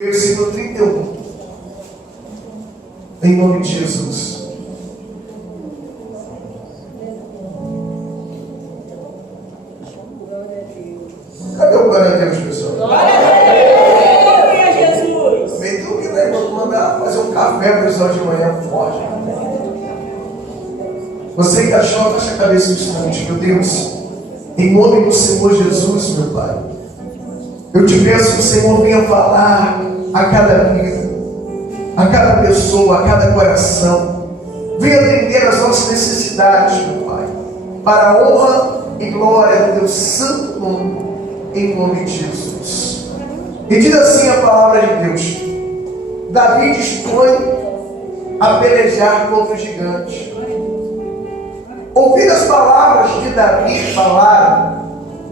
Versículo 31. Em nome de Jesus. Cadê o glória a Deus, pessoal? Glória a Jesus. Meio dormindo aí, vou mandar fazer um café, pessoal, de manhã forte. Você que achou, baixa a cabeça um instante, meu Deus. Em nome do Senhor Jesus, meu Pai. Eu te peço que o Senhor venha falar a cada vida, a cada pessoa, a cada coração. Venha atender as nossas necessidades, meu Pai, para a honra e glória do teu santo nome, em nome de Jesus. E diz assim a palavra de Deus: Davi dispõe a pelejar contra o gigante. Ouvindo as palavras que Davi falara,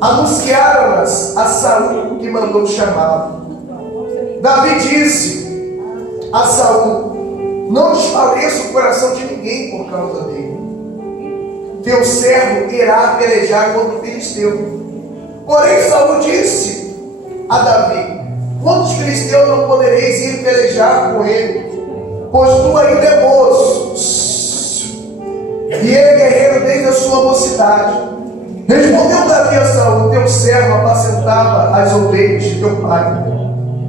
anunciaram-nas a Saul, que mandou chamá-lo. Davi disse a Saul: não desfaleça o coração de ninguém por causa dele. Teu servo irá pelejar contra o filisteu. Porém Saul disse a Davi: quantos filisteus não podereis ir pelejar com ele? Pois tu ainda é moço, e ele é guerreiro desde a sua mocidade. Respondeu Davi a Saul: teu servo apacentava as ovelhas de teu pai,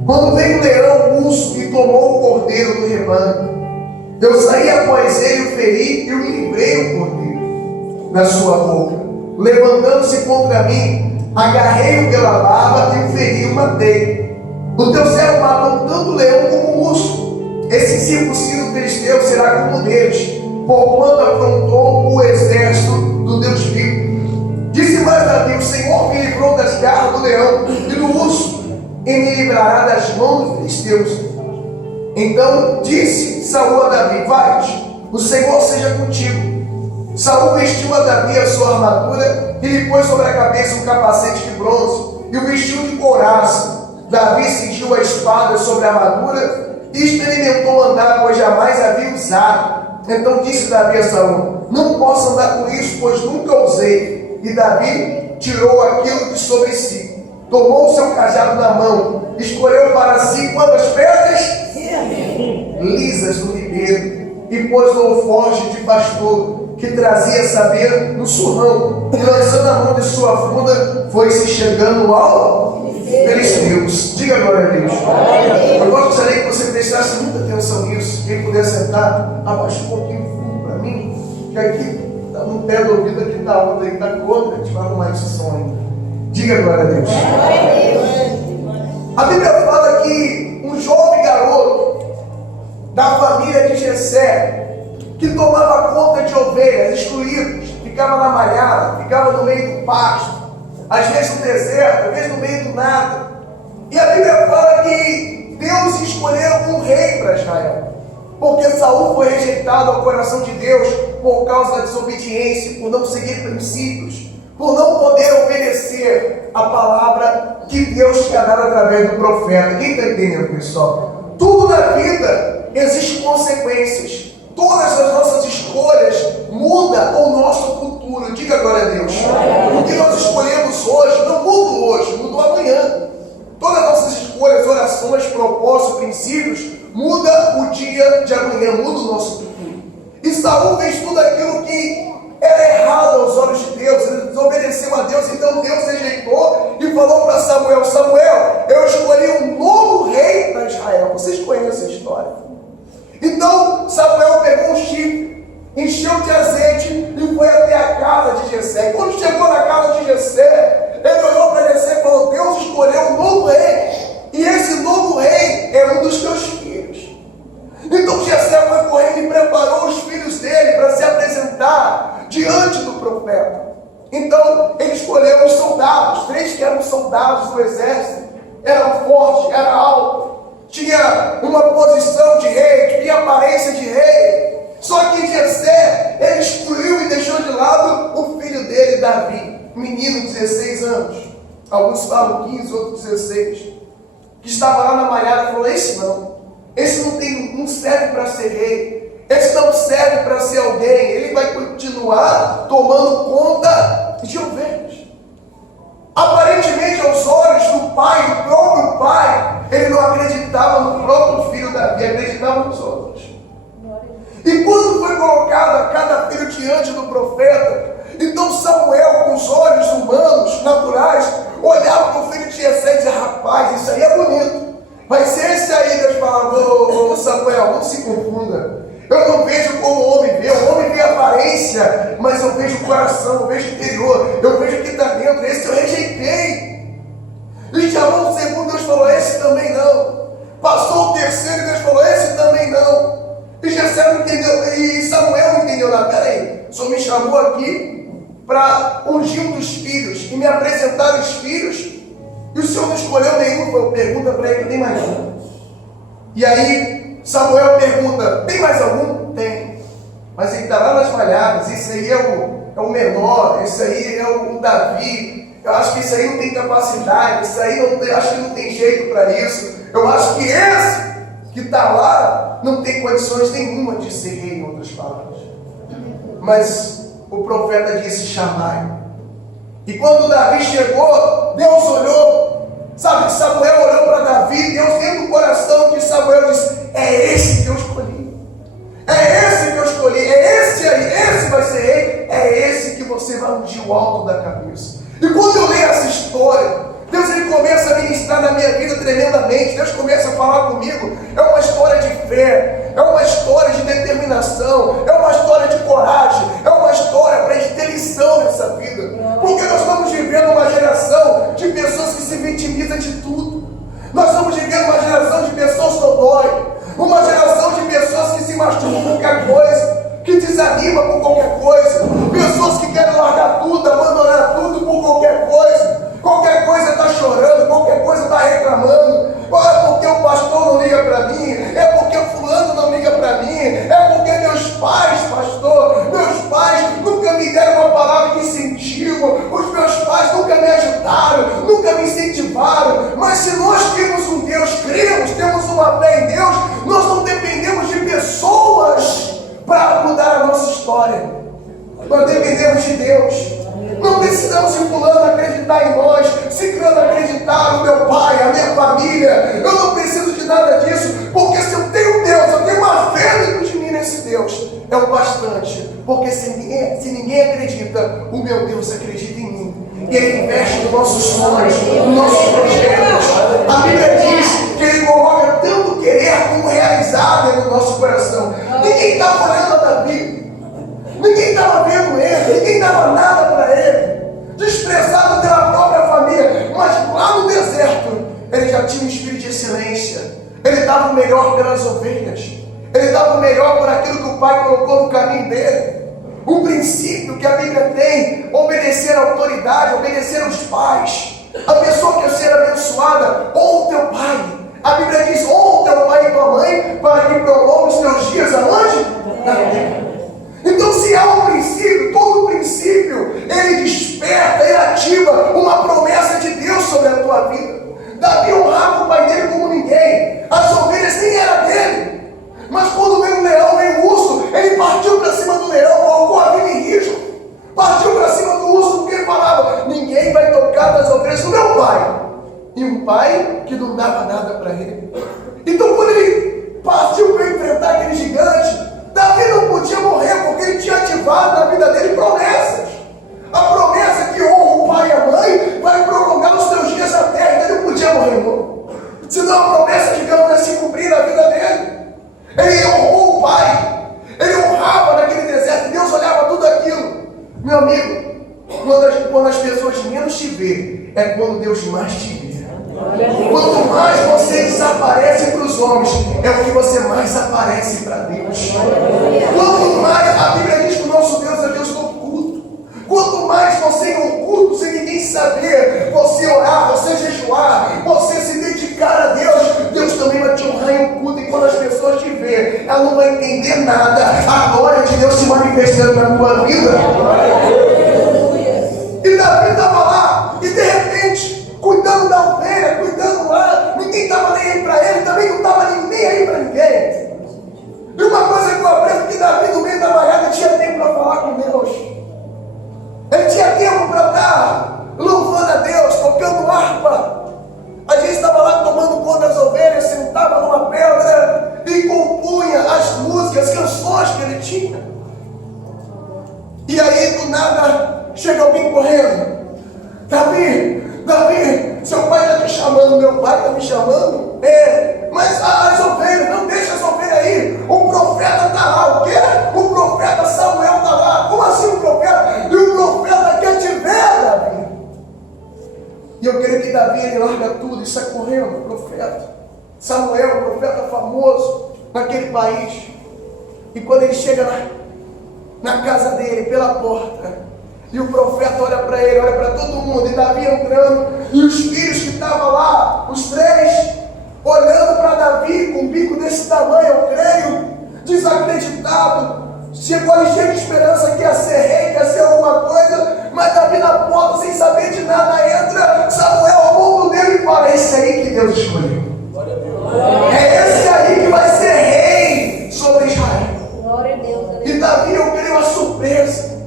quando veio o leão, o urso, e tomou o cordeiro do rebanho. Eu saí após ele, o feri e o livrei o cordeiro da sua boca. Levantando-se contra mim, agarrei-o pela barba e o feri e o matei. O teu servo matou tanto o leão como o urso. Esse circunciso filisteu será como deles, porquanto afrontou o exército do Deus vivo. Disse mais Davi: o Senhor me livrou das garras do leão e do urso, e me livrará das mãos dos filisteus. Então disse Saul a Davi: vai-te, o Senhor seja contigo. Saul vestiu a Davi a sua armadura e lhe pôs sobre a cabeça um capacete de bronze e o vestiu de couraça. Davi cingiu a espada sobre a armadura e experimentou andar, pois jamais havia usado. Então disse Davi a Saul: não posso andar com isso, pois nunca usei. E Davi tirou aquilo de sobre si, tomou o seu cajado na mão, escolheu para si quantas pedras lisas do ribeiro, e pôs no alforje de pastor que trazia saber no surrão, e lançando a mão de sua funda, foi-se chegando ao filisteus. Diga glória a Deus. Eu gostaria que você prestasse muita atenção nisso. Quem puder sentar, abaixa um pouquinho o fundo para mim, que aqui está no pé do ouvido, aqui está outra, aqui está contra, a gente vai arrumar esse som ainda. Diga glória a Deus. A Bíblia fala que um jovem garoto da família de Jessé, que tomava conta de ovelhas, excluídos, ficava na malhada, ficava no meio do pasto, às vezes no deserto, às vezes no meio do nada. E a Bíblia fala que Deus escolheu um rei para Israel, porque Saul foi rejeitado ao coração de Deus por causa da desobediência, por não seguir princípios, por não poder obedecer a palavra que Deus tinha dado através do profeta. Quem está entendendo, pessoal? Tudo na vida existe consequências. Todas as nossas escolhas mudam o nosso futuro. Diga glória a Deus. O que nós escolhemos hoje não muda hoje, muda amanhã. Todas as nossas escolhas, orações, propósitos, princípios muda o dia de amanhã, muda o nosso futuro. E Saul fez tudo aquilo que era errado aos olhos de Deus. Ele desobedeceu a Deus, então Deus rejeitou e falou para Samuel: Samuel, eu escolhi um novo rei para Israel. Vocês conhecem a história. Então Samuel pegou um chifre, encheu de azeite e foi até a casa de Jessé. E quando chegou na casa de Jessé, ele olhou para Jessé e falou: Deus escolheu um novo rei, e esse novo rei é um dos teus filhos. Então Jessé foi correndo e preparou os filhos dele para se apresentar diante do profeta. Então ele escolheu os soldados, 3 que eram soldados do exército, eram fortes, eram altos, tinha uma posição de rei, tinha aparência de rei. Só que Jessé, ele excluiu e deixou de lado o filho dele, Davi, menino de 16 anos, alguns falam 15, outros 16, que estava lá na malhada. Falou: esse não serve para ser rei, esse não serve para ser alguém, ele vai continuar tomando conta de ovelhas. Aparentemente aos olhos do pai, do próprio pai, ele não acreditava acreditava no próprio filho Davi, acreditava nos outros. E quando foi colocado cada filho diante do profeta, então Samuel, com os olhos humanos, naturais, olhava para o filho de Jessé e dizia: rapaz, isso aí é bonito. Vai ser esse aí. Deus falava: ô Samuel, não se confunda. Eu não vejo como o homem vê a aparência, mas eu vejo o coração, eu vejo o interior, eu vejo o que está dentro. Esse eu rejeitei. E chamou o segundo, Deus falou: esse também não. Passou o terceiro, Deus falou: esse também não. E Jessé não entendeu, e Samuel não entendeu nada. Peraí, o Senhor me chamou aqui para ungir um dos filhos e me apresentar os filhos, e o Senhor não escolheu nenhum. Pergunta para ele: tem mais um? E aí Samuel pergunta: tem mais algum? Tem, mas ele está lá nas malhadas. Esse aí é o menor, esse aí é o Davi. Eu acho que esse aí não tem capacidade, esse aí eu acho que não tem jeito para isso. Eu acho que esse que está lá não tem condições nenhuma de ser rei, em outras palavras. Mas o profeta disse: chamai. E quando Davi chegou, Deus olhou, sabe, Samuel olhou para Davi, Deus dentro do coração de Samuel disse: é esse que eu escolhi, é esse que eu escolhi, é esse aí, esse vai ser rei, é esse que você vai ungir o alto da cabeça. E quando eu leio essa história, Deus ele começa a ministrar na minha vida tremendamente. Deus começa a falar comigo. É uma história de fé, é uma história de determinação, é uma história de coragem, é uma história para a gente ter lição nessa vida. Porque nós estamos vivendo uma geração de pessoas que se vitimizam de tudo. Nós estamos vivendo uma geração de pessoas dodói, uma geração de pessoas que se machucam por qualquer coisa, que desanimam por qualquer coisa, pessoas que querem largar tudo, abandonar tudo por qualquer coisa. Qualquer coisa está chorando, qualquer coisa está reclamando. É porque o pastor não liga para mim, é porque o fulano não liga para mim, é porque meus pais, pastor, meus pais nunca me deram uma palavra de incentivo, os meus pais nunca me ajudaram, nunca me incentivaram. Mas se nós temos um Deus, cremos, temos uma fé em Deus, nós não dependemos de pessoas para mudar a nossa história. Nós dependemos de Deus. Não precisamos de fulano acreditar em nós, ciclano acreditar no meu pai, a minha família. Eu não preciso de nada disso, porque se eu tenho Deus, eu tenho uma fé dentro de mim nesse Deus, é o bastante. Porque se ninguém acredita, o meu Deus acredita em mim. E Ele investe nos nossos sonhos, nos nossos projetos. A Bíblia diz que Ele coloca tanto querer como realizar dentro do nosso coração. Ninguém estava olhando a Davi. Ninguém estava vendo ele, ninguém dava nada para ele, desprezado pela própria família, mas lá no deserto, ele já tinha um espírito de excelência, ele dava o melhor pelas ovelhas, ele dava o melhor por aquilo que o pai colocou no caminho dele. Um princípio que a Bíblia tem: obedecer à autoridade, obedecer aos pais. A pessoa que quer ser abençoada, honra o teu pai. A Bíblia diz: honra o teu pai e tua mãe, para que prolongue os teus dias aonde? Na terra. Então, se há um princípio, todo princípio, ele desperta, ele ativa uma promessa de Deus sobre a tua vida. Davi honrava o pai dele como ninguém. As ovelhas nem eram dele. Mas quando veio um leão, veio um urso, ele partiu para cima do leão, colocou a vida em risco. Partiu para cima do urso, porque ele falava: ninguém vai tocar nas ovelhas do meu pai. E um pai que não dava nada para ele. Então, quando ele partiu para enfrentar aquele gigante, Davi não podia morrer, porque ele tinha ativado na vida dele promessas. A promessa que honra o pai e a mãe vai prolongar os teus dias na terra. Então ele não podia morrer, não. Senão a promessa de Deus vai se cumprir na vida dele. Ele honrou o pai, ele honrava naquele deserto, Deus olhava tudo aquilo. Meu amigo, quando as pessoas menos te vê, é quando Deus mais te vê. Quanto mais você desaparece para os homens, é o que você mais aparece para Deus. Quanto mais, a Bíblia diz que o nosso Deus é Deus oculto. Quanto mais você é oculto, sem ninguém saber, você orar, você jejuar, você se dedicar a Deus, Deus também vai te honrar em oculto. E quando as pessoas te verem, ela não vai entender nada. A glória de Deus se manifestando na tua vida. E Davi estava lá, e de repente, cuidando da ovelha, cuidando lá, ninguém estava nem aí para ele, também não estava nem aí para ninguém. E uma coisa que eu aprendo, que Davi no meio da malhada tinha tempo para falar com Deus. Ele tinha tempo para estar louvando a Deus, tocando harpa. A gente estava lá tomando conta das ovelhas, sentado Mas as ovelhas, não deixa as ovelhas aí. O profeta está lá. O quê? O profeta Samuel está lá. Como assim o profeta? E o profeta quer te ver, Davi. E eu creio que Davi, ele larga tudo e sai correndo, o profeta. Samuel, o profeta famoso naquele país. E quando ele chega na casa dele, pela porta, e o profeta olha para ele, olha para todo mundo, e Davi entrando, e os filhos que estavam lá, os três, olhando para Davi com um bico desse tamanho, eu creio, desacreditado, chegou ali cheio de esperança que ia ser rei, que ia ser alguma coisa, mas Davi na porta, sem saber de nada, entra Samuel ao mundo dele e fala: esse aí que Deus escolheu. É esse aí que vai ser rei sobre Israel. Glória a Deus. E Davi, eu creio, uma surpresa.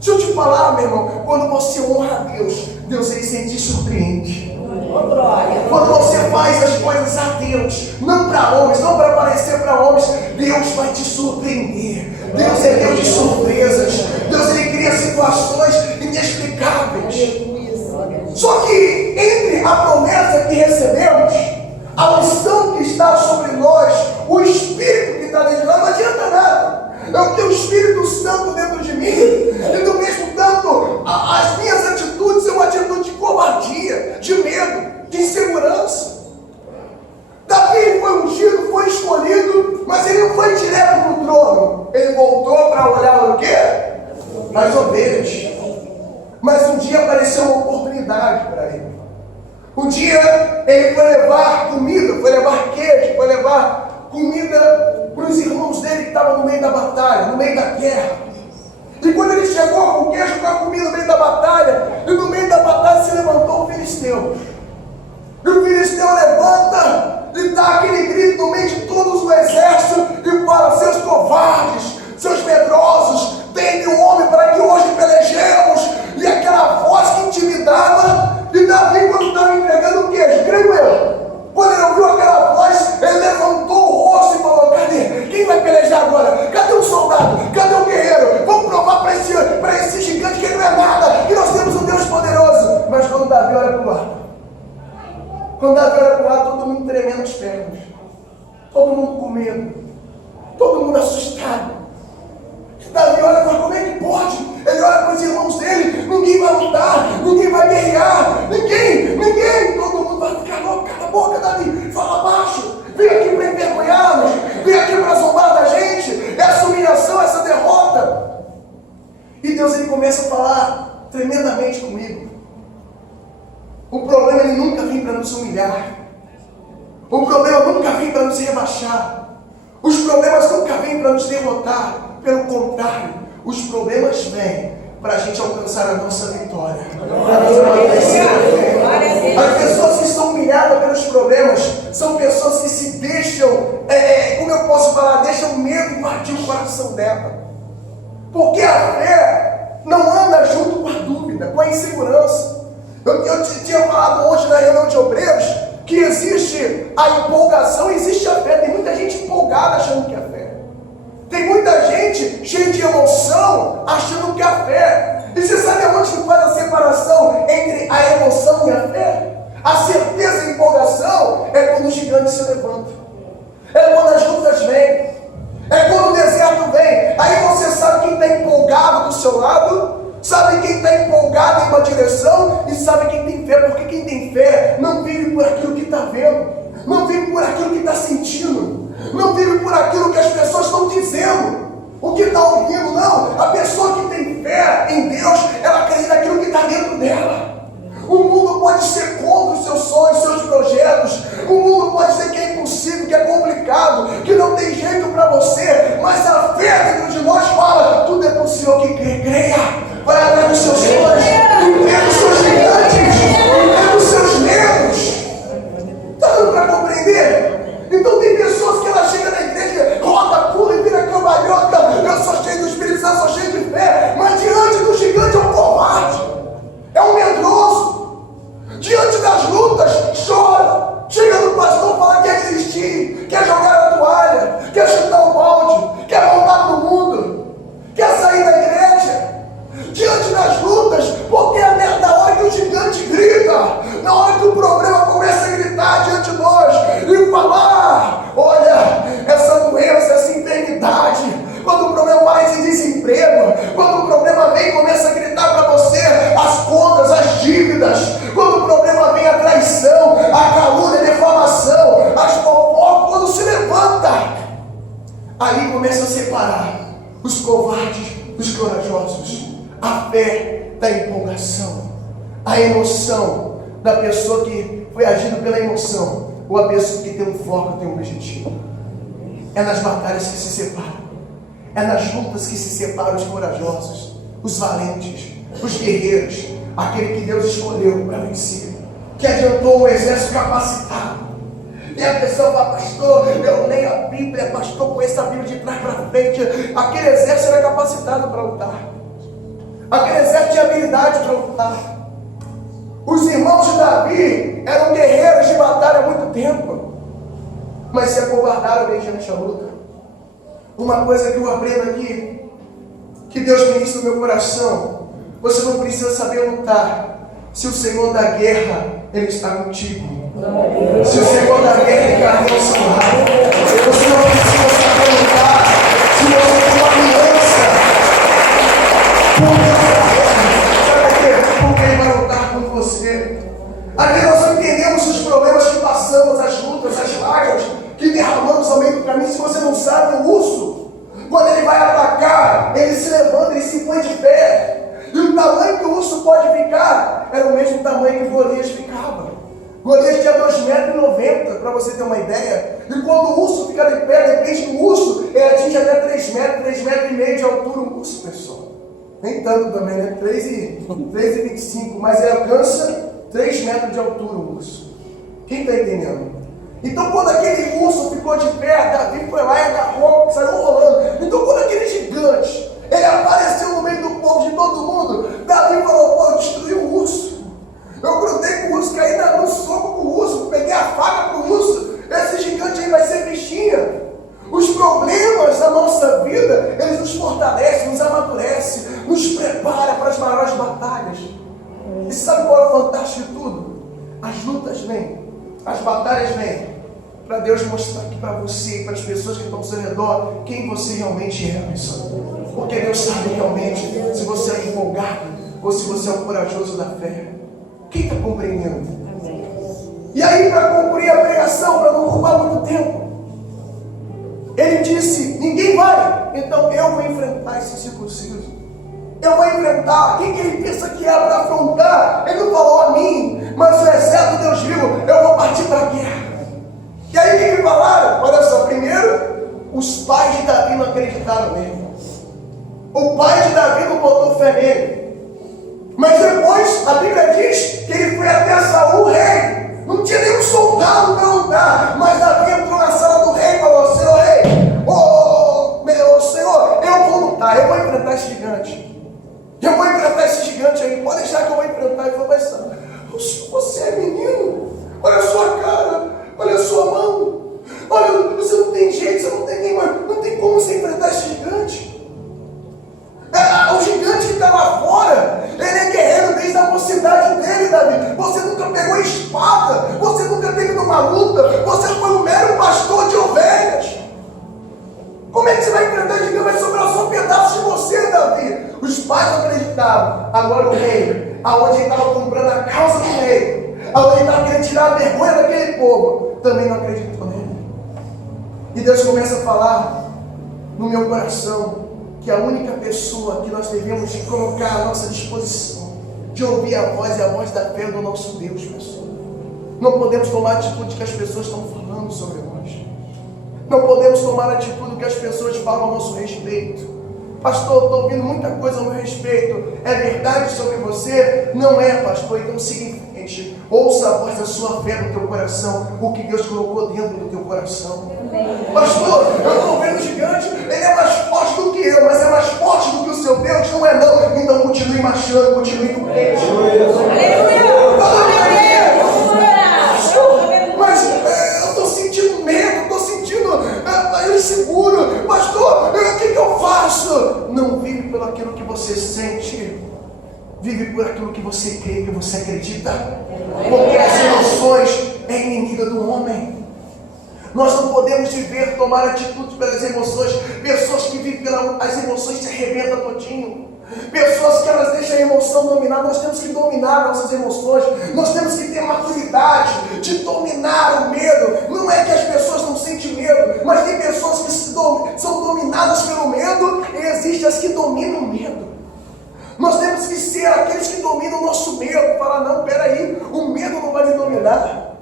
Deixa eu te falar, meu irmão, quando você honra a Deus, Deus ele te surpreende. Quando você faz as coisas a Deus, não para homens, não para parecer para homens, Deus vai te surpreender. Deus é Deus de surpresas. Deus ele cria situações inexplicáveis. Só que entre a promessa que recebemos, a unção que está sobre nós, o Espírito que está dentro de nós, não adianta nada. Eu tenho o Espírito Santo dentro de mim, e do mesmo tanto, as minhas atitudes são uma atitude de covardia, de medo, de insegurança. Davi foi ungido, foi escolhido, mas ele não foi direto para o trono. Ele voltou para olhar o quê? As ovelhas. Mas um dia apareceu uma oportunidade para ele. Um dia ele foi levar comida, foi levar queijo, foi levar comida para os irmãos dele que estavam no meio da batalha, no meio da guerra. E quando ele chegou com o queijo, com a comida no meio da batalha, e no meio da batalha se levantou o filisteu. E o filisteu levanta e dá aquele grito no meio de todos o exército e fala: seus covardes, seus medrosos, dê-me um homem para que hoje pelejemos. E aquela voz que intimidava. E Davi, quando estava entregando o queijo, creio eu, quando ele ouviu aquela voz, ele levantou o rosto e falou: cadê? Quem vai pelejar agora? Cadê o soldado? Cadê o guerreiro? Vamos provar para esse gigante que ele não é nada, que nós temos um Deus poderoso. Mas quando Davi olha para o lado, todo mundo tremendo as pernas, todo mundo com medo, todo mundo assustado. Davi olha, mas como é que pode? Ele olha para os irmãos dele, ninguém vai lutar, ninguém vai guerrear, ninguém, todo mundo vai ficar louco, cala a boca, Davi, fala baixo, vem aqui para envergonhar-nos, vem aqui para zombar da gente, essa humilhação, essa derrota. E Deus ele começa a falar tremendamente comigo. O problema ele nunca vem para nos humilhar, o problema nunca vem para nos rebaixar, os problemas nunca vêm para nos derrotar. Pelo contrário, os problemas vêm para a gente alcançar a nossa vitória. As pessoas que estão humilhadas pelos problemas são pessoas que se deixam, como eu posso falar, deixam o medo invadir o coração dela. Porque a fé não anda junto com a dúvida, com a insegurança. Eu tinha falado hoje na reunião de obreiros que existe a empolgação, existe a fé. Tem muita gente empolgada achando que é fé. Tem muita gente cheia de emoção, achando que é a fé. E você sabe aonde que faz a separação entre a emoção e a fé? A certeza e a empolgação é quando o gigante se levanta. É quando as lutas vêm. É quando o deserto vem. Aí você sabe quem está empolgado do seu lado, sabe quem está empolgado em uma direção e sabe quem tem fé. Porque quem tem fé não vive por aquilo que está vendo, não vive por aquilo que está sentindo, não vive por aquilo que as pessoas estão dizendo, o que está ouvindo, não. A pessoa que tem fé em Deus, ela acredita naquilo que está dentro dela. O mundo pode ser contra os seus sonhos, seus projetos. O mundo pode ser que é impossível, que é complicado, que não tem jeito para você. Mas a fé dentro de nós fala: tudo é possível que creia. Vai atrás dos seus sonhos, enfrenta os seus gigantes, enfrenta os seus medos. Está dando para compreender? Então tem pessoas que ela chega na igreja, roda, pula e vira cambalhota. Eu sou cheio do Espírito Santo, sou cheio de fé. Mas diante do gigante é um covarde, é um medroso. Diante das lutas, chora. Chega no pastor e fala que quer desistir, quer jogar a toalha, quer chutar o balde, quer voltar para o mundo, quer sair da igreja. Diante das lutas, porque da hora aí começa a separar os covardes dos corajosos, a fé da empolgação, a emoção da pessoa que foi agindo pela emoção, ou a pessoa que tem um foco, tem um objetivo. É nas batalhas que se separam, é nas lutas que se separam os corajosos, os valentes, os guerreiros, aquele que Deus escolheu para vencer, que adiantou um exército capacitado. E a pessoa fala: pastor, eu leio a Bíblia, pastor, conheço a Bíblia de trás para frente. Aquele exército era capacitado para lutar, aquele exército tinha habilidade para lutar. Os irmãos de Davi eram guerreiros de batalha há muito tempo, mas se acovardaram mediante a luta. Uma coisa que eu aprendo aqui, que Deus ministra no meu coração: você não precisa saber lutar, se o Senhor da guerra, Ele está contigo. Se o Senhor da guerra encarnou o seu lado, você não precisa saber lutar, se você tem uma aliança com Deus da guerra. Sabe por quê? Porque Ele vai lutar com você. Aqui nós não entendemos os problemas que passamos, as lutas, as lágrimas que derramamos ao meio do caminho. Se você não sabe, o urso, quando ele vai atacar, ele se levanta, ele se põe de pé. E o tamanho que o urso pode ficar era o mesmo tamanho que Golias ficava. Golias tinha 2,90 m, para você ter uma ideia. E quando o urso fica de pé, depende do urso, ele atinge até 3 metros, 3,5 m de altura o urso, pessoal. Nem tanto também, né? 3,25, mas ele alcança 3 metros de altura o urso. Quem está entendendo? Então quando aquele urso ficou de pé, Davi foi lá e agarrou, saiu rolando. Então quando aquele gigante, ele apareceu no meio do povo, de todo mundo, Davi falou: pô, eu destruí o urso. Eu grudei com o urso, caí no soco com o urso, peguei a faca pro urso. Esse gigante aí vai ser bichinha. Os problemas da nossa vida, eles nos fortalecem, nos amadurecem, nos prepara para as maiores batalhas. E sabe qual é o fantástico de tudo? As lutas vêm, as batalhas vêm, para Deus mostrar aqui para você e para as pessoas que estão ao seu redor quem você realmente é, pessoal. Porque Deus sabe realmente se você é empolgado ou se você é um corajoso da fé. Quem está compreendendo? E aí, para concluir a pregação, para não roubar muito tempo, ele disse: ninguém vai, então eu vou enfrentar esse circunciso. Eu vou enfrentar. Quem que ele pensa que é para afrontar? Ele não falou a mim, mas o exército de Deus vivo, eu vou partir para a guerra. E aí o que falaram? Olha só, primeiro, os pais de Davi não acreditaram nele. O pai de Davi não botou fé nele. Mas depois a Bíblia diz que ele foi até Saul, rei. Não tinha nenhum soldado para lutar, mas Davi entrou na sala do rei e falou: Senhor rei, meu Senhor, eu vou lutar, eu vou enfrentar esse gigante. Eu vou enfrentar esse gigante aí, pode deixar que eu vou enfrentar. Ele falou: mas você é menino, olha a sua cara, olha a sua mão, olha, você não tem jeito, você não tem nenhuma, não tem como você enfrentar esse gigante. O gigante que está lá fora, ele é guerreiro desde a mocidade dele, Davi. Você nunca pegou espada, você nunca teve numa luta, você foi um mero pastor de ovelhas. Como é que você vai enfrentar esse gigante? Vai sobrar só um pedaço de você, Davi. Os pais não acreditavam. Agora o rei, aonde ele estava comprando a causa do rei, aonde ele estava querendo tirar a vergonha daquele povo, também não acreditou nele. E Deus começa a falar no meu coração que a única pessoa que nós devemos colocar à nossa disposição de ouvir a voz e a voz da fé do nosso Deus, pessoal. Não podemos tomar a atitude que as pessoas estão falando sobre nós. Não podemos tomar a atitude que as pessoas falam a nosso respeito. Pastor, eu estou ouvindo muita coisa a meu respeito. É verdade sobre você? Não é, pastor. Então siga em frente. Ouça a voz da sua fé no teu coração. O que Deus colocou dentro do teu coração. Pastor, eu estou vendo o gigante. Ele é mais forte do que eu, mas é mais forte do que o seu Deus? Não é não. Então continue marchando, continue com crente. Mas eu estou sentindo medo, estou sentindo inseguro. Pastor, o que eu faço? Não vive pelo aquilo que você sente. Vive por aquilo que você crê, que você acredita. Porque as emoções é inimiga do homem. Nós não podemos viver, tomar atitude pelas emoções. Pessoas que vivem pelas emoções se arrebentam todinho. Pessoas que elas deixam a emoção dominar. Nós temos que dominar nossas emoções. Nós temos que ter maturidade de dominar o medo. Não é que as pessoas não sentem medo, mas tem pessoas que são seja as que dominam o medo. Nós temos que ser aqueles que dominam o nosso medo. Falar, não, peraí, o medo não vai me dominar.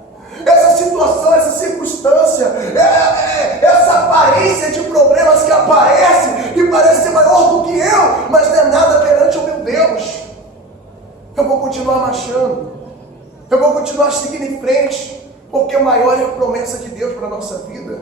Essa situação, essa circunstância, essa aparência de problemas que aparece, que parece ser maior do que eu, mas não é nada perante o meu Deus. Eu vou continuar marchando, eu vou continuar seguindo em frente, porque o maior é a promessa de Deus para a nossa vida.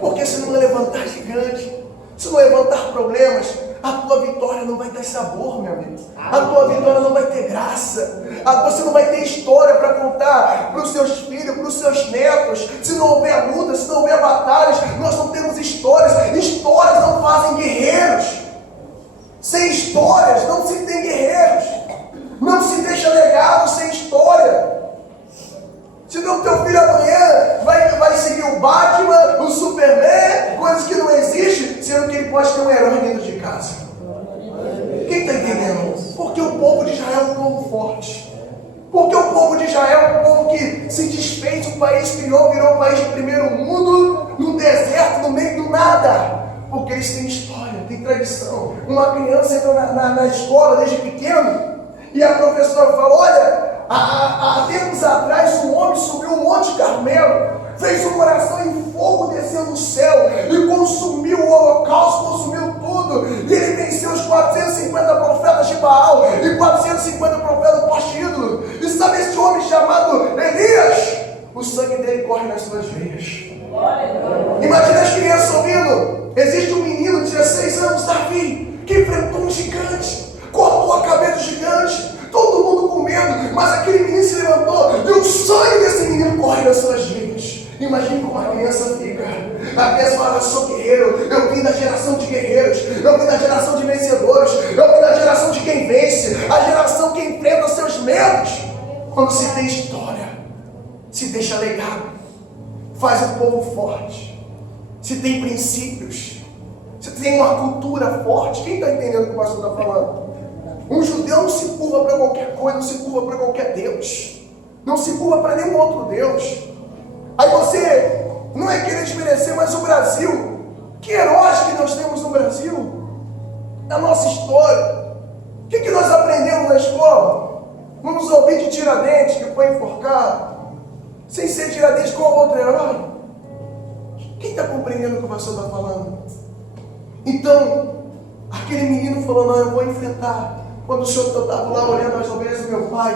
Porque se não levantar gigante, se não levantar problemas, a tua vitória não vai ter sabor, meu amigo. A tua vitória não vai ter graça. Você não vai ter história para contar para os seus filhos, para os seus netos. Se não houver lutas, se não houver batalhas, nós não temos histórias. Histórias não fazem guerreiros. Sem histórias não se tem guerreiros. Não se deixa legado sem história. Senão o teu filho amanhã vai seguir o Batman, o Superman, coisas que não existem, sendo que ele pode ter um herói dentro de casa. Quem está entendendo? Porque o povo de Israel é um povo forte. Porque o povo de Israel é um povo que se desfez, o país criou, virou um país de primeiro mundo, num deserto, no meio do nada. Porque eles têm história, têm tradição. Uma criança entra na escola desde pequeno, e a professora fala, olha, há tempos atrás um homem subiu um monte Carmelo, fez um coração em fogo descendo do céu e consumiu o holocausto, consumiu tudo, e ele venceu os 450 profetas de Baal e 450 profetas do poste ídolo. E sabe esse homem chamado Elias? O sangue dele corre nas suas veias. Imagina as crianças ouvindo. Existe um menino de 16 anos, Davi, que enfrentou um gigante, cortou a cabeça do gigante, todo mundo com medo, mas aquele menino se levantou e o sangue desse menino corre nas suas veias. Imagine como a criança fica. A criança fala, eu sou guerreiro, eu vim da geração de guerreiros, eu vim da geração de vencedores, eu vim da geração de quem vence, a geração que enfrenta os seus medos. Quando se tem história, se deixa legado, faz o povo forte, se tem princípios, se tem uma cultura forte. Quem está entendendo o que o pastor está falando? Um judeu não se curva para qualquer coisa, não se curva para qualquer Deus, não se curva para nenhum outro Deus. Aí você não é querer desmerecer, mas o Brasil, que heróis que nós temos no Brasil, a nossa história. O que nós aprendemos na escola? Vamos ouvir de Tiradentes, que foi enforcado. Sem ser Tiradentes, qual outro herói? Quem está compreendendo o que o pastor está falando? Então, aquele menino falou, não, eu vou enfrentar. Quando o senhor estava lá olhando as ovelhas do meu pai,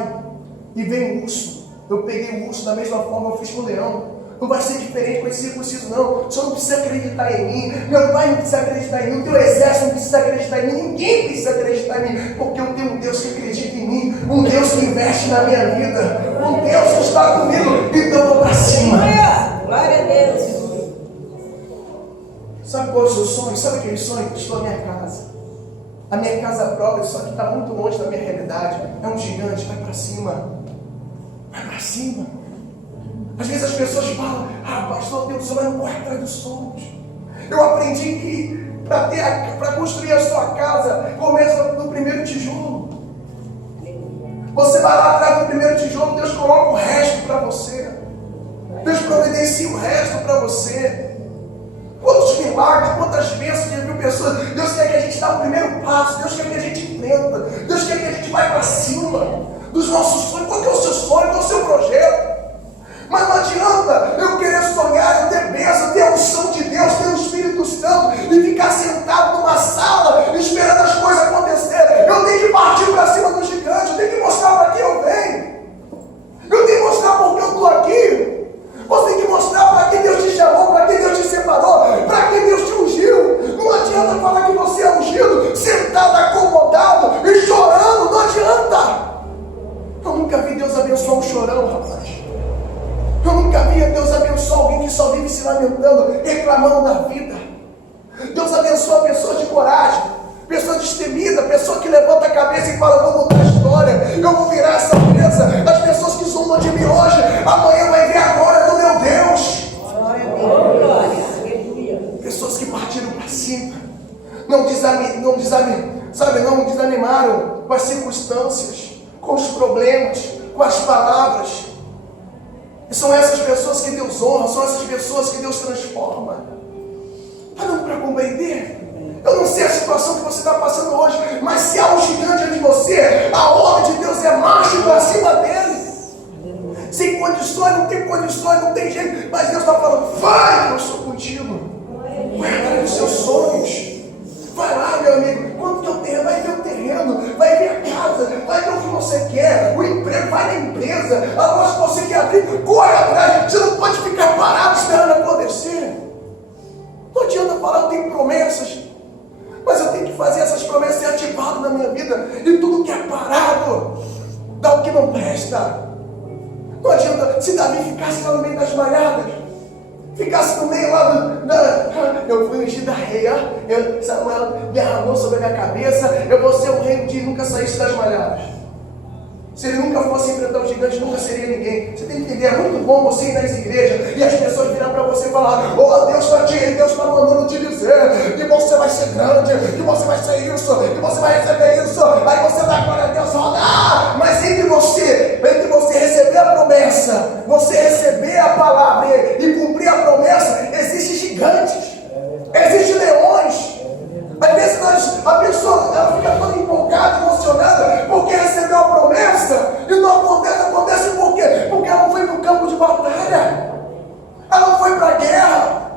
e veio um urso, eu peguei o urso da mesma forma que eu fiz com o leão. Não vai ser diferente com esse circunciso, não. O senhor não precisa acreditar em mim, meu pai não precisa acreditar em mim, o teu exército não precisa acreditar em mim, ninguém precisa acreditar em mim, porque eu tenho um Deus que acredita em mim, um Deus que investe na minha vida, um Deus que está comigo, então eu vou para cima. Glória a Deus. Sabe qual é o seu sonho? Sabe aquele sonho? Estou na minha casa. A minha casa própria, só que está muito longe da minha realidade. É um gigante, vai para cima. Vai para cima. Às vezes as pessoas falam, pastor, Deus, você não corre atrás dos sonhos. Eu aprendi que para construir a sua casa, começa no primeiro tijolo. Você vai lá atrás do primeiro tijolo, Deus coloca o resto para você. Deus providencia o resto para você. Quantos milagres, quantas bênçãos já viu pessoas. Deus quer que a gente dê o primeiro passo, Deus quer que a gente enfrenta, Deus quer que a gente vá para cima dos nossos sonhos. Qual que é o seu sonho, qual é o seu projeto? Mas não adianta eu querer sonhar, eu ter bênção, ter a unção de Deus, ter o Espírito Santo e ficar sentado numa sala esperando as coisas acontecerem. Eu tenho que partir para cima do gigante, eu tenho que mostrar para quem eu venho, eu tenho que mostrar por que eu estou aqui. Você tem que mostrar para que Deus te chamou, para que Deus te separou, para que Deus te ungiu. Não adianta falar que você é ungido, sentado, acomodado e chorando, não adianta. Eu nunca vi Deus abençoar um chorão, rapaz. Eu nunca vi Deus abençoar alguém que só vive se lamentando, reclamando da vida. Deus abençoa pessoas de coragem, pessoa destemida, pessoa que levanta a cabeça e fala, vou mudar a história, eu vou virar essa mesa. As pessoas que zombam de mim hoje, amanhã vai ver a glória do meu Deus. Pessoas que partiram para cima, não desanimaram com as circunstâncias, com os problemas, com as palavras. E são essas pessoas que Deus honra, são essas pessoas que Deus transforma. Está dando para compreender? Eu não sei a situação que você está passando hoje, mas se há um gigante diante de você, a ordem de Deus é marche para cima dele. Sem condições, não tem jeito, mas Deus está falando, vai, eu sou contigo. Vai atrás dos seus sonhos. Vai lá, meu amigo, quanto que eu tenho? Vai ver o terreno, vai ver a casa, vai ver o que você quer, o emprego, vai na empresa, a loja que você quer abrir, corre atrás. Você não pode ficar parado esperando acontecer. Não adianta falar, eu tenho promessas, mas eu tenho que fazer essas promessas ser ativadas na minha vida, e tudo que é parado, dá o que não presta. Não adianta, se Davi ficasse lá no meio das malhadas, ficasse no meio lá eu fui ungido da rei, Samuel derramou sobre a minha cabeça, eu vou ser um rei de nunca saísse das malhadas. Se ele nunca fosse enfrentar o gigante, nunca seria ninguém. Você tem que entender, é muito bom você ir nas igrejas e as pessoas virão para você e falar, oh, Deus está mandando te dizer que você vai ser grande, que você vai ser isso, que você vai receber isso. Aí você dá glória a Deus, fala, mas entre você receber a promessa, você receber a palavra e cumprir a promessa, existem gigantes, existem leões. Às vezes a pessoa ela fica toda empolgada, emocionada, porque recebeu a promessa e não acontece. Acontece por quê? Porque ela não foi para o campo de batalha, ela não foi para a guerra.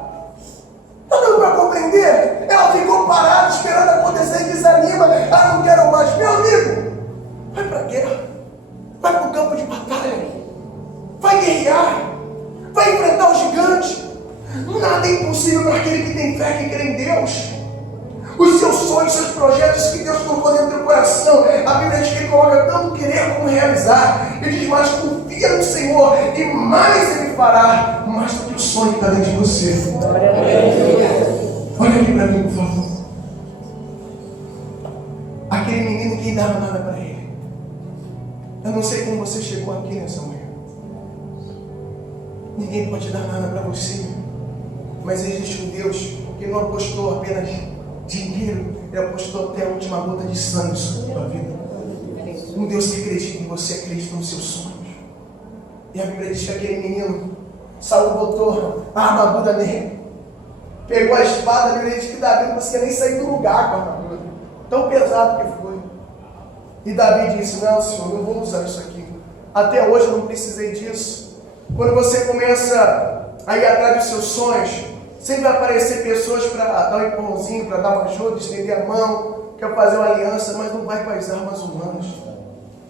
Está dando para compreender? Ela ficou parada esperando acontecer e desanima. Não quero mais. Meu amigo, vai para a guerra, vai para o campo de batalha, vai guerrear, vai enfrentar o gigante. Nada é impossível para aquele que tem fé, que crê em Deus. Os seus sonhos, seus projetos que Deus colocou dentro do teu coração, a Bíblia diz que Ele coloca tanto querer como realizar. Ele diz, mas confia no Senhor e mais Ele fará, mais do que o sonho que está dentro de você. Olha aqui para mim, por favor. Aquele menino, ninguém dava nada para ele. Eu não sei como você chegou aqui nessa manhã. Ninguém pode dar nada para você, mas existe um Deus que não apostou apenas dinheiro, Ele apostou até a última gota de sangue sobre a tua vida. Um Deus que acredita em você, acredita nos seus sonhos. E a Bíblia diz que aquele menino, Saul botou a armadura nele, pegou a espada. A Bíblia diz que Davi não conseguia nem sair do lugar com a armadura, tão pesado que foi. E Davi disse, não, Senhor, não vou usar isso aqui, até hoje eu não precisei disso. Quando você começa a ir atrás dos seus sonhos, sempre vai aparecer pessoas para dar um empurrãozinho, para dar uma ajuda, estender a mão, quer fazer uma aliança, mas não vai com as armas humanas.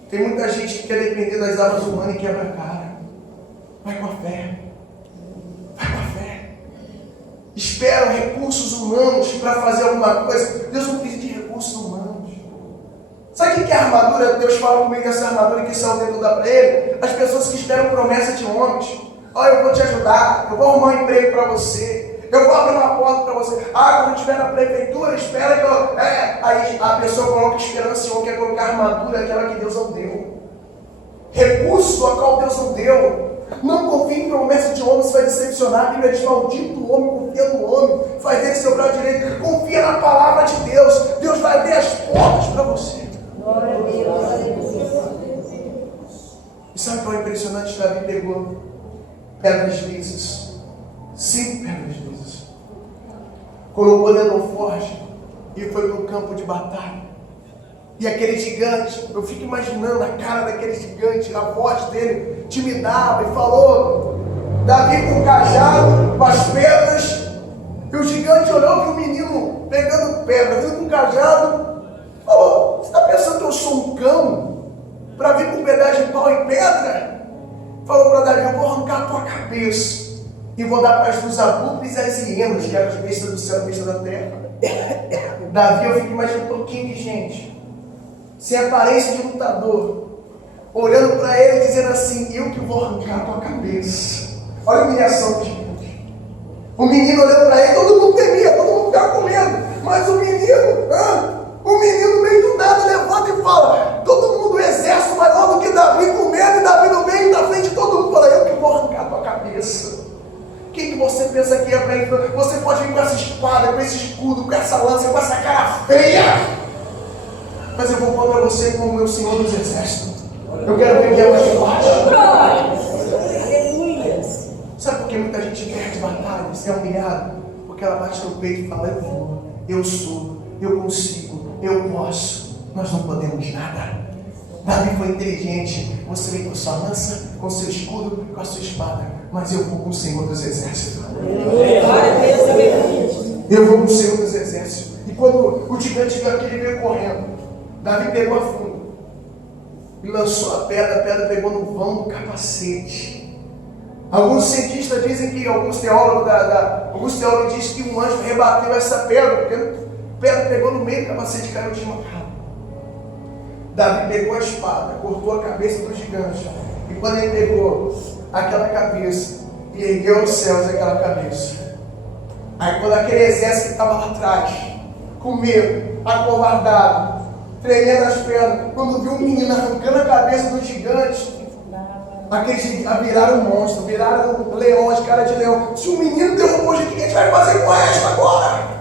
Tem muita gente que quer depender das armas humanas e quebra a cara. Vai com a fé. Vai com a fé. Esperam recursos humanos para fazer alguma coisa. Deus não precisa de recursos humanos. Sabe o que é a armadura? Deus fala comigo dessa armadura que Saul tentou dar para ele. As pessoas que esperam promessa de homens. Olha, eu vou te ajudar, eu vou arrumar um emprego para você. Eu vou abrir uma porta para você. Quando eu estiver na prefeitura, espera que eu... Aí a pessoa coloca esperança em homem, quer colocar armadura, aquela que Deus não deu. Recurso a qual Deus não deu. Não confie em promessa de homem, você vai decepcionar. A Bíblia diz, maldito o homem, confia no homem, faz dele seu braço direito. Confia na palavra de Deus. Deus vai abrir as portas para você. Glória a Deus. E sabe qual é impressionante? Davi pegou pedras lisas, 5 pedras lisas, colocou dentro do forte e foi para o campo de batalha. E aquele gigante, eu fico imaginando a cara daquele gigante, a voz dele intimidava e falou, Davi com o cajado, com as pedras, e o gigante olhou para o menino pegando pedra, vindo com o cajado, falou, você está pensando que eu sou um cão para vir com um pedaço de pau e pedra? Falou para Davi, eu vou arrancar a tua cabeça e vou dar para as duas abubres e as hienas, que eram as bestas do céu e bestas da terra. Davi, eu fico imaginando um pouquinho de gente, sem aparência de lutador, olhando para ele e dizendo assim, eu que vou arrancar a tua cabeça. Olha a humilhação do gigante. O menino olhando para ele, todo mundo temia, todo mundo ficava com medo, mas o menino no meio do nada levanta e fala, todo mundo, o exército maior do que Davi, com medo, e Davi no meio, na frente de todo mundo, fala, eu que vou arrancar a tua cabeça. Quem que você pensa que é para ele? Você pode vir com essa espada, com esse escudo, com essa lança, com essa cara feia, mas eu vou falar para você como o meu Senhor dos Exércitos. Eu quero ver quem é mais forte. Aleluia. Sabe por que muita gente perde batalhas, é humilhado? Porque ela bate no peito e fala, eu vou, eu sou, eu consigo, eu posso. Nós não podemos nada. Davi foi inteligente. Você vem com a sua lança, com o seu escudo, com a sua espada. Mas eu vou com o Senhor dos Exércitos. Eu vou com o Senhor dos Exércitos. E quando o gigante viu aquele, veio correndo, Davi pegou a funda e lançou a pedra pegou no vão do capacete. Alguns cientistas dizem que, alguns teólogos dizem que um anjo rebateu essa pedra, porque a pedra pegou no meio do capacete e caiu desmacado. Davi pegou a espada, cortou a cabeça do gigante. E quando ele pegou aquela cabeça e ergueu aos céus aquela cabeça, aí quando aquele exército que estava lá atrás, com medo, acovardado, tremendo as pernas, quando viu um menino arrancando a cabeça do gigante, aqueles viraram monstro, viraram leões, cara de leão. Se o menino derrubou o gigante, o que a gente vai fazer com esta agora?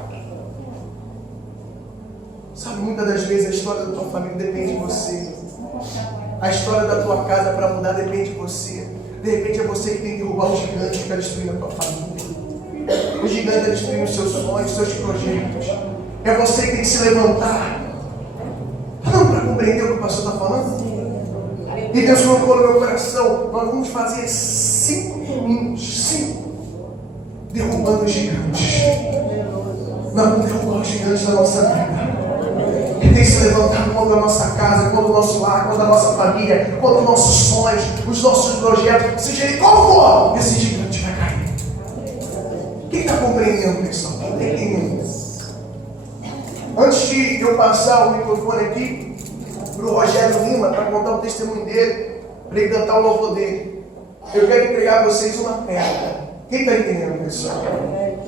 Sabe, muitas das vezes a história da tua família depende de você. A história da tua casa para mudar depende de você. De repente é você que tem que derrubar o gigante que está destruindo a tua família. O gigante está destruindo os seus sonhos, os seus projetos. É você que tem que se levantar. Não, para compreender o que o pastor está falando. E Deus colocou no meu coração, nós vamos fazer 5 domingos, 5, derrubando os gigantes. Nós vamos derrubar os gigantes da nossa vida. Que tem se levantado contra a nossa casa, contra o nosso lar, contra a nossa família, contra os nossos sonhos, os nossos projetos. Seja ele qual for, esse gigante vai cair. Quem está compreendendo, pessoal? Quem está entendendo? Antes de eu passar o microfone aqui para o Rogério Lima, para contar o testemunho dele, para ele cantar o louvor dele, eu quero entregar a vocês uma pedra. Quem está entendendo, pessoal?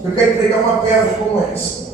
Eu quero entregar uma pedra como essa.